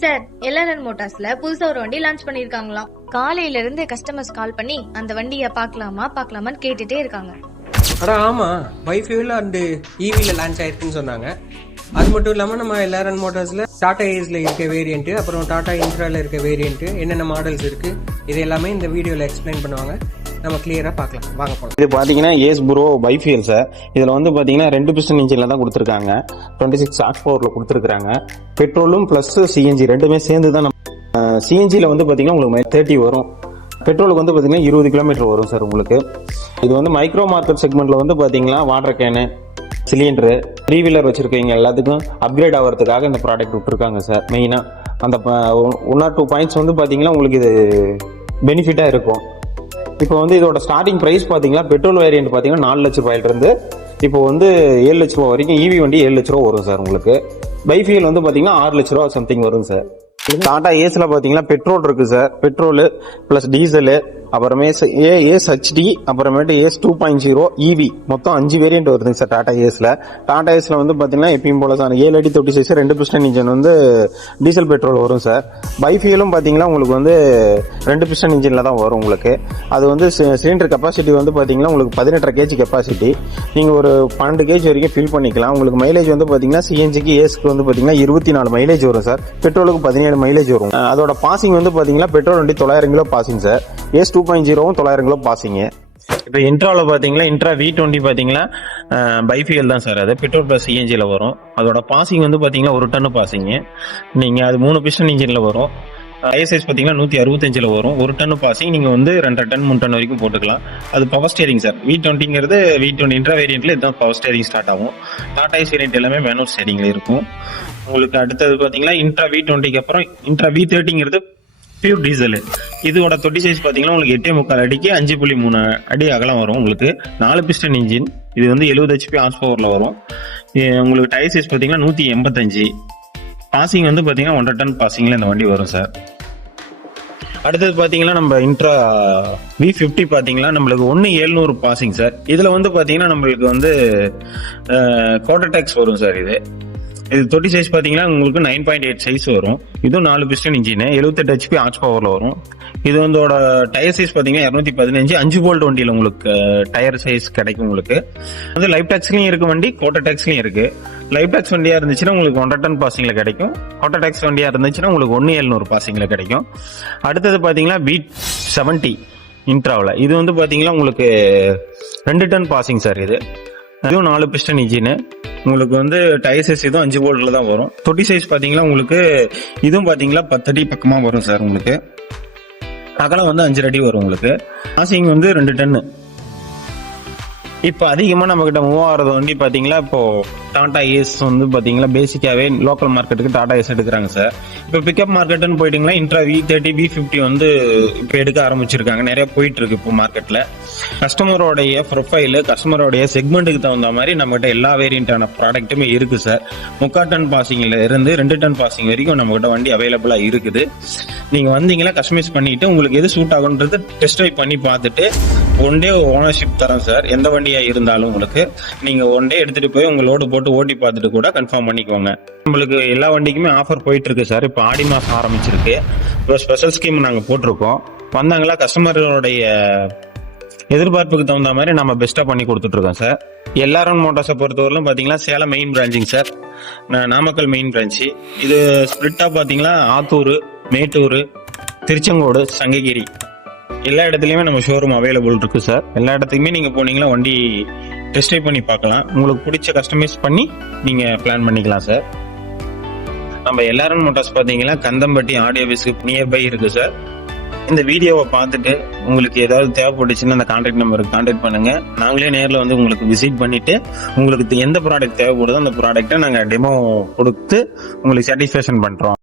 Sir LRN மோட்டார்ஸ்ல புதுசா ஒரு வண்டி லான்ச் பண்ணிருக்காங்களாம் காலையில இருந்து கஸ்டமர்ஸ் கால் பண்ணி அந்த வண்டியை பார்க்கலாமா பார்க்கலாமான்னு கேட்டுட்டே இருக்காங்க. அட ஆமா. பைஃபியூல் அண்ட் ஈவில லான்ச் ஆயிருக்குன்னு சொன்னாங்க. அது மட்டும் இல்லாம நம்ம எல்ஆர்என் மோட்டார்ஸ்ல டாடா ஏஸ்ல இருக்க வேரியன்ட் அப்புறம் டாடா இன்ட்ரால இருக்க வேரியன்ட் என்னென்ன மாடல்ஸ் இருக்கு இது எல்லாமே இந்த வீடியோல எக்ஸ்பிளைன் பண்ணுவாங்க. நம்ம கிளியரா பார்க்கலாம். வாங்க போகலாம் இது பாத்தீங்கன்னா ஏஸ் ப்ரோ பைஃபியல் சார். இதுல வந்து பாத்தீங்கன்னா ரெண்டு பிஸ்டன் இன்ஜின்ல தான் கொடுத்துருக்காங்க. டுவெண்ட்டி சிக்ஸ் ஆக்ஸ் பவர்ல கொடுத்துருக்காங்க பெட்ரோலும் பிளஸ் சிஎன்ஜி ரெண்டுமே சேர்ந்து தான் நம்ம வந்து பார்த்தீங்கன்னா உங்களுக்கு தேர்ட்டி வரும். பெட்ரோலுக்கு வந்து பார்த்தீங்கன்னா இருபது கிலோமீட்டர் வரும் சார் உங்களுக்கு. இது வந்து மைக்ரோ மார்க்கெட் செக்மெண்ட்டில் வந்து பார்த்தீங்கன்னா water can cylinder three wheeler வச்சுருக்கீங்க எல்லாத்துக்கும் அப்கிரேட் ஆகிறதுக்காக இந்த ப்ராடக்ட் விட்டுருக்காங்க சார் மெயினாக அந்த ஒன் ஆர் டூ பாயிண்ட்ஸ் வந்து பார்த்தீங்கன்னா உங்களுக்கு இது பெனிஃபிட்டாக இருக்கும். இப்போ வந்து இதோட ஸ்டார்டிங் ப்ரைஸ் பார்த்தீங்கன்னா பெட்ரோல் வேரியன்ட் பார்த்தீங்கன்னா நாலு லட்ச ரூபாயிலிருந்து இப்போ வந்து ஏழு லட்ச ரூபா வரைக்கும் இவி வண்டி ஏழு லட்ச ரூபா வரும் சார் உங்களுக்கு. பைஃபியல் வந்து பார்த்தீங்கன்னா ஆறு லட்ச ரூபா சம்திங் வரும் சார் டாடா ஏஸ்ல பார்த்தீங்கன்னா பெட்ரோல் இருக்குது சார் பெட்ரோலு ப்ளஸ் டீசல் அப்புறமே ஏ ஏஸ் ஹெச்டி அப்புறமேட்டு Ace two point zero EV மொத்தம் அஞ்சு வேரியன்ட் வருதுங்க சார் டாடா ஏஸ்ல டாடா ஏஸ்ல வந்து பாத்தீங்கன்னா எப்பயும் போல சார் ஏழு அடி தொட்டி சைஸ் ரெண்டு பிஸ்டன் இன்ஜின் வந்து டீசல் பெட்ரோல் வரும் சார் பைஃபியலும் பாத்தீங்கன்னா உங்களுக்கு வந்து ரெண்டு பிஸ்டன் இன்ஜின்ல தான் வரும் உங்களுக்கு. அது வந்து சிலிண்டர் கெப்பாசிட்டி வந்து பாத்தீங்கன்னா உங்களுக்கு பதினெட்டரை கேஜி கெப்பாசிட்டி நீங்க ஒரு பன்னெண்டு கேஜி வரைக்கும் ஃபில் பண்ணிக்கலாம். உங்களுக்கு மைலேஜ் வந்து பாத்தீங்கன்னா சிஎன்ஜிக்கு ஏஸ்க்கு வந்து பாத்தீங்கன்னா இருபத்தி நாலு மைலேஜ் வரும் சார் பெட்ரோலுக்கு பதினேழு மைலேஜ் வரும். அதோட பாசிங் வந்து பாத்தீங்கன்னா பெட்ரோல் வண்டி தொள்ளாயிரம் kilo passing sir Ace two two point ஜீரோவும் தொள்ளாயிரம் கிலோ பாசிங்க. இப்போ இன்ட்ராவில் பார்த்தீங்களா இன்ட்ரா வி டுவெண்ட்டி பார்த்தீங்கன்னா பைஃபியல் தான் சார் அது. பெட்ரோல் ப்ளஸ் சிஎன்ஜியில் வரும். அதோட பாசிங் வந்து பார்த்தீங்கன்னா ஒரு டன்னு பாசிங்க. நீங்கள் அது மூணு பிஸ்டன் இன்ஜினில் வரும். ஐஎஸ்எஸ் பார்த்தீங்கன்னா நூற்றி அறுபத்தஞ்சில் வரும். ஒரு டன்னு பாசிங் நீங்கள் வந்து ரெண்டரை டன் மூணு டன் வரைக்கும் போட்டுக்கலாம். அது பவர் ஸ்டேரிங் சார். வி டுவெண்ட்டிங்கிறது வி டுவெண்ட்டி இன்ட்ரா வேரியன்ட்ல இதுதான் பவர் ஸ்டேரிங் ஸ்டார்ட் ஆகும். டாடா ஐஸ் வேரியன்ட் எல்லாமே மேனுவல் ஸ்டேரிங்கில் இருக்கும். உங்களுக்கு அடுத்தது பார்த்தீங்கன்னா இன்ட்ரா வி டுவெண்ட்டிக்கு அப்புறம் இன்ட்ரா வி தேர்ட்டிங்கிறது பியூர் டீசல் இதோட தொட்டி சைஸ் பார்த்தீங்கன்னா உங்களுக்கு எட்டே முக்கால் அடிக்கு அஞ்சு புள்ளி மூணு அடி அகலம் வரும் உங்களுக்கு. நாலு பிஸ்டன் இன்ஜின் இது வந்து எழுபது ஹெச்பி ஹார்ஸ் பவரில் வரும். உங்களுக்கு டயர் சைஸ் பார்த்தீங்கன்னா நூற்றி எண்பத்தஞ்சு. பாசிங் வந்து பார்த்தீங்கன்னா ஒன்றரை டன் பாசிங்கில் இந்த வண்டி வரும் சார் அடுத்தது பார்த்தீங்கன்னா நம்ம இன்ட்ரா வி ஃபிஃப்டி பார்த்தீங்கன்னா நம்மளுக்கு ஒன்று ஏழ்நூறு பாசிங் சார் இதில் வந்து பார்த்தீங்கன்னா நம்மளுக்கு வந்து கோட்டர் டேக்ஸ் வரும் சார் இது. இது தொட்டி சைஸ் பார்த்தீங்கன்னா உங்களுக்கு நைன் பாயிண்ட் எயிட் சைஸ் வரும். இதுவும் நாலு பிஸ்டன் இன்ஜின் எழுபத்தெட்டு ஹெச்பி ஆர்ச் பவரில் வரும். இது வந்தோட டயர் சைஸ் பார்த்தீங்கன்னா இரநூத்தி பதினஞ்சு அஞ்சு போல்ட் வண்டியில் உங்களுக்கு டயர் சைஸ் கிடைக்கும் உங்களுக்கு. வந்து லைஃப் டேக்ஸ்லையும் இருக்கு வண்டி கோட்டர் டேக்ஸ்லையும் இருக்கு. லைஃப் டேக்ஸ் வண்டியா இருந்துச்சுன்னா உங்களுக்கு ஒன்றரை டன் பாசிங்ல கிடைக்கும். கோட்டர் டேக்ஸ் வண்டியா இருந்துச்சுன்னா உங்களுக்கு ஒன்று எழுநூறு பாசிங்ல கிடைக்கும். அடுத்தது பார்த்தீங்கன்னா பீட் செவன்ட்டி இன்ட்ராவில் இது வந்து பார்த்தீங்கன்னா உங்களுக்கு ரெண்டு டன் பாசிங் சார் இது. இதுவும் நாலு பிஸ்டன் இன்ஜின் உங்களுக்கு வந்து டயர் சைஸ் இதுவும் அஞ்சு போல்ட்ல தான் வரும். தொட்டி சைஸ் பார்த்தீங்கன்னா உங்களுக்கு இதுவும் பார்த்தீங்களா பத்தடி பக்கமாக வரும் சார் உங்களுக்கு. அகலம் வந்து அஞ்சு அடி வரும் உங்களுக்கு. ஆசிங் வந்து ரெண்டு டன்னு இப்போ அதிகமாக நம்ம கிட்ட மூவ் ஆகிறது வண்டி பார்த்தீங்களா இப்போ டாடா ஏஸ் வந்து பார்த்தீங்களா பேசிக்காவே லோக்கல் மார்க்கெட்டுக்கு டாடா ஏஸ் எடுக்கிறாங்க சார் இப்போ பிக்கப் மார்க்கெட்டுன்னு போயிட்டீங்கன்னா Intra V thirty V fifty வந்து இப்போ எடுக்க ஆரம்பிச்சிருக்காங்க. நிறைய போயிட்டு இருக்கு இப்போ மார்க்கெட்டில் கஸ்டமரோடைய ப்ரொஃபைலு கஸ்டமரோடைய செக்மெண்ட்டுக்கு தகுந்த மாதிரி நம்மகிட்ட எல்லா வேரியண்டான ப்ராடக்ட்டுமே இருக்கு சார் முக்கா டன் பாசிங்ல இருந்து ரெண்டு டன் பாசிங் வரைக்கும் நம்மகிட்ட வண்டி அவைலபிளா இருக்குது. நீங்க வந்தீங்கன்னா கஸ்டமைஸ் பண்ணிட்டு உங்களுக்கு எது சூட் ஆகுன்றது டெஸ்ட் ட்ரை பண்ணி பார்த்துட்டு ஒன் டே ஓனர்ஷிப் தரோம் சார் எந்த வண்டியா இருந்தாலும் உங்களுக்கு. நீங்க ஒன் டே எடுத்துட்டு போய் உங்க லோடு போட்டு ஓட்டி பார்த்துட்டு கூட கன்ஃபார்ம் பண்ணிக்கோங்க. நம்மளுக்கு எல்லா வண்டிக்குமே ஆஃபர் போயிட்டு இருக்கு சார் இப்போ ஆடி மாசம் ஆரம்பிச்சிருக்கு. இப்போ ஸ்பெஷல் ஸ்கீம் நாங்கள் போட்டிருக்கோம். வந்தாங்களா கஸ்டமர்களுடைய எதிர்பார்ப்புக்கு தகுந்த மாதிரி நம்ம பெஸ்ட்டாக பண்ணி கொடுத்துட்ருக்கோம் சார் எல்லாரும் மோட்டார்ஸை பொறுத்தவரையிலும் பார்த்தீங்கன்னா Salem main branching sir Namakkal main branch இது ஸ்பிரிட்டாக பார்த்தீங்கன்னா ஆத்தூர் மேட்டூர் திருச்செங்கோடு சங்ககிரி. எல்லா இடத்துலையுமே நம்ம ஷோரூம் அவைலபிள் இருக்கு சார் எல்லா இடத்துக்குமே நீங்கள் போனீங்கன்னா வண்டி டெஸ்ட் ட்ரைவ் பண்ணி பார்க்கலாம். உங்களுக்கு பிடிச்ச கஸ்டமைஸ் பண்ணி நீங்கள் பிளான் பண்ணிக்கலாம் சார் நம்ம எல்லாரும் மோட்டார்ஸ் பார்த்தீங்கன்னா கந்தம்பட்டி ஆடியோ ஆஃபீஸ்க்கு நியர்பை இருக்கு சார் இந்த வீடியோவை பார்த்துட்டு உங்களுக்கு ஏதாவது தேவைப்பட்டுச்சுன்னா அந்த கான்டாக்ட் நம்பருக்கு கான்டாக்ட் பண்ணுங்க. நாங்களே நேரில் வந்து உங்களுக்கு விசிட் பண்ணிட்டு உங்களுக்கு எந்த ப்ராடக்ட் தேவைப்படுதோ அந்த ப்ராடக்ட்டை நாங்கள் டெமோ கொடுத்து உங்களுக்கு சாட்டிஸ்ஃபேக்ஷன் பண்ணுறோம்